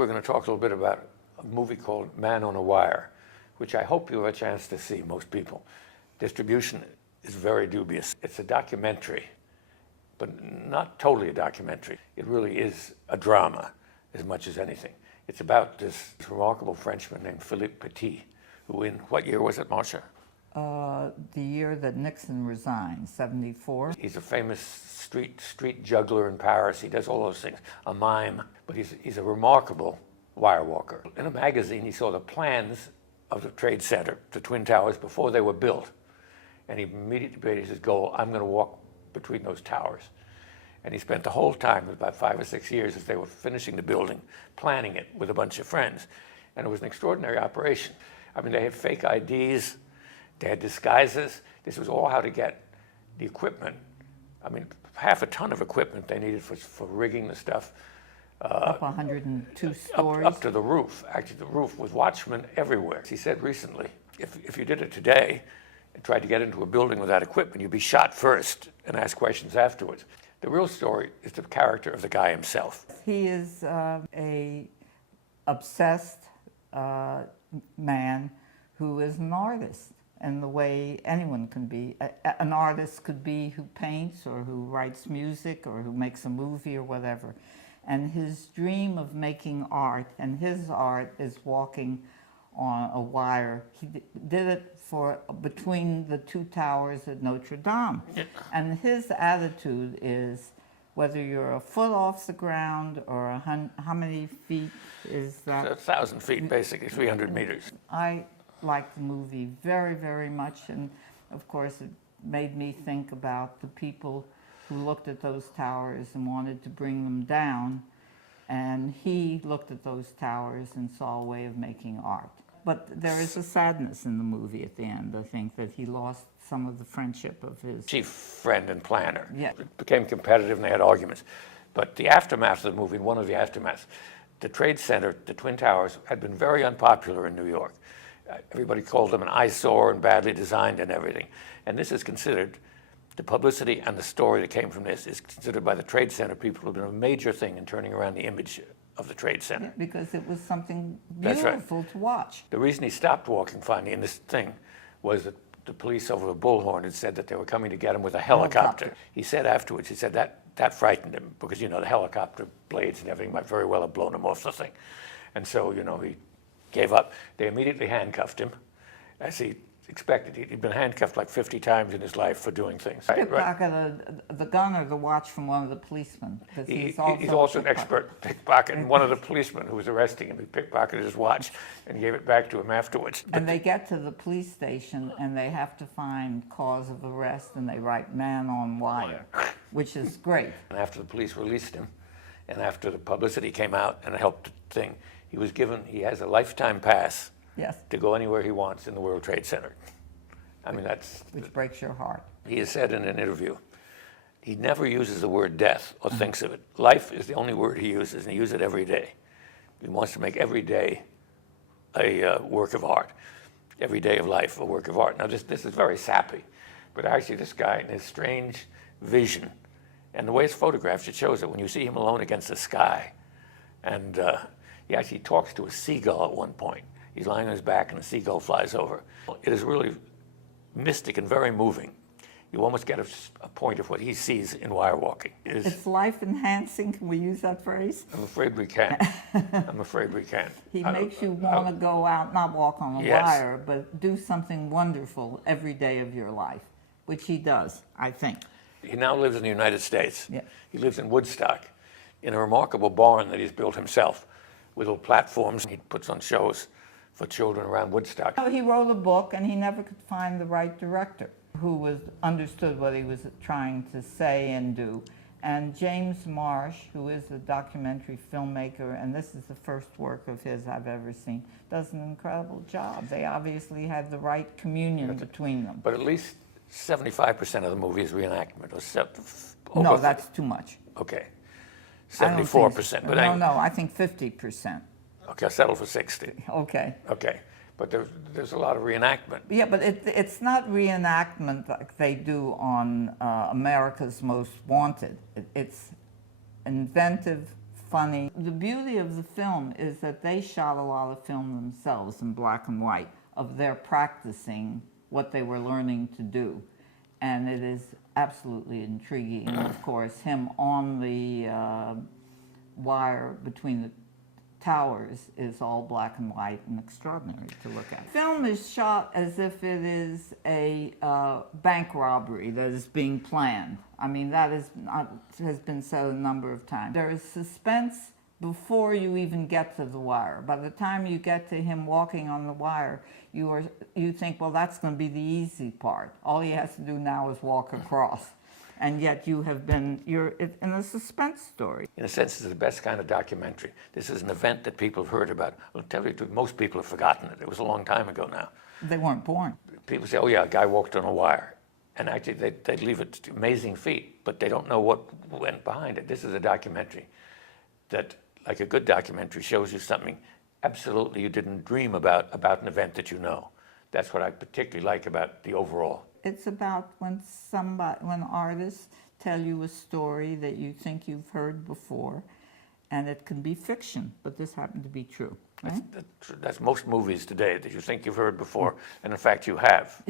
we're going to talk a little bit about a movie called Man on a Wire, which I hope you have a chance to see, most people. Distribution is very dubious. It's a documentary, but not totally a documentary. It really is a drama as much as anything. It's about this remarkable Frenchman named Philippe Petit, who in, what year was it, Marcia? The year that Nixon resigned, 74. He's a famous street juggler in Paris. He does all those things, a mime, but he's a remarkable wire walker. In a magazine, he saw the plans of the Trade Center, the Twin Towers, before they were built. And he immediately made his goal, I'm going to walk between those towers. And he spent the whole time, about 5 or 6 years, as they were finishing the building, planning it with a bunch of friends. And it was an extraordinary operation. I mean, they had fake IDs, they had disguises. This was all how to get the equipment. I mean, half a ton of equipment they needed for rigging the stuff. Up 102 stories. Up to the roof, actually the roof, with watchmen everywhere. He said recently, if you did it today and tried to get into a building with that equipment, you'd be shot first and asked questions afterwards. The real story is the character of the guy himself. He is a obsessed man who is an artist, and the way anyone can be. An artist could be who paints or who writes music or who makes a movie or whatever. And his dream of making art, and his art is walking on a wire. He did it for between the two towers at Notre Dame. Yeah. And his attitude is, whether you're a foot off the ground or how many feet is that? 1,000 feet, basically, 300 meters. I liked the movie very, very much, and of course it made me think about the people who looked at those towers and wanted to bring them down, and he looked at those towers and saw a way of making art. But there is a sadness in the movie at the end, I think, that he lost some of the friendship of his chief friend and planner. Yeah. It became competitive and they had arguments. But the aftermath of the movie, one of the aftermaths, the Trade Center, the Twin Towers, had been very unpopular in New York. Everybody called them an eyesore and badly designed and everything. And this is considered, the publicity and the story that came from this is considered by the Trade Center people to have been a major thing in turning around the image of the Trade Center. Yeah, because it was something That's beautiful right. to watch. The reason he stopped walking finally in this thing was that the police over the Bullhorn had said that they were coming to get him with a helicopter. He said afterwards, he said that frightened him because, you know, the helicopter blades and everything might very well have blown him off the thing. And so, you know, he gave up. They immediately handcuffed him, as he expected. He'd been handcuffed like 50 times in his life for doing things. Pickpocketed the gun or the watch from one of the policemen. He's also an expert pickpocket, and one of the policemen who was arresting him, he pickpocketed his watch and gave it back to him afterwards. And they get to the police station and they have to find cause of arrest, and they write "man on wire," which is great. And after the police released him, and after the publicity came out and helped the thing, he has a lifetime pass. Yes. To go anywhere he wants in the World Trade Center. I mean, which breaks your heart. He has said in an interview, he never uses the word death or thinks of it. Life is the only word he uses, and he uses it every day. He wants to make every day a work of art. Every day of life a work of art. Now, this is very sappy, but actually this guy, in his strange vision, and the way it's photographed, it shows it when you see him alone against the sky. And he actually talks to a seagull at one point. He's lying on his back and a seagull flies over. It is really mystic and very moving. You almost get a point of what he sees in wire walking. It's life enhancing, can we use that phrase? I'm afraid we can. I'm afraid we can. He makes you want to go out, not walk on a wire, but do something wonderful every day of your life, which he does, I think. He now lives in the United States. Yeah. He lives in Woodstock in a remarkable barn that he's built himself with little platforms. He puts on shows for children around Woodstock. He wrote a book and he never could find the right director who understood what he was trying to say and do. And James Marsh, who is a documentary filmmaker, and this is the first work of his I've ever seen, does an incredible job. They obviously had the right communion between them. But at least 75% of the movie is reenactment. No, that's too much. Okay. 74%. But no, I think 50%. Okay, I'll settle for 60. Okay. Okay, but there's a lot of reenactment. Yeah, but it's not reenactment like they do on America's Most Wanted. It's inventive funny. The beauty of the film is that they shot a lot of film themselves in black and white of their practicing what they were learning to do. And it is absolutely intriguing. And of course, him on the wire between the towers is all black and white and extraordinary to look at. Film is shot as if it is a bank robbery that is being planned. I mean, that has been said a number of times. There is suspense before you even get to the wire. By the time you get to him walking on the wire, you think, well, that's going to be the easy part. All he has to do now is walk across. And yet you're in a suspense story. In a sense, it's the best kind of documentary. This is an event that people have heard about. I'll tell you the truth, most people have forgotten it. It was a long time ago now. They weren't born. People say, oh yeah, a guy walked on a wire. And actually, they'd leave it to amazing feat, but they don't know what went behind it. This is a documentary that, like a good documentary, shows you something absolutely you didn't dream about an event that you know. That's what I particularly like about the overall. It's about when artists tell you a story that you think you've heard before, and it can be fiction, but this happened to be true. Right? That's most movies today that you think you've heard before, and in fact you have.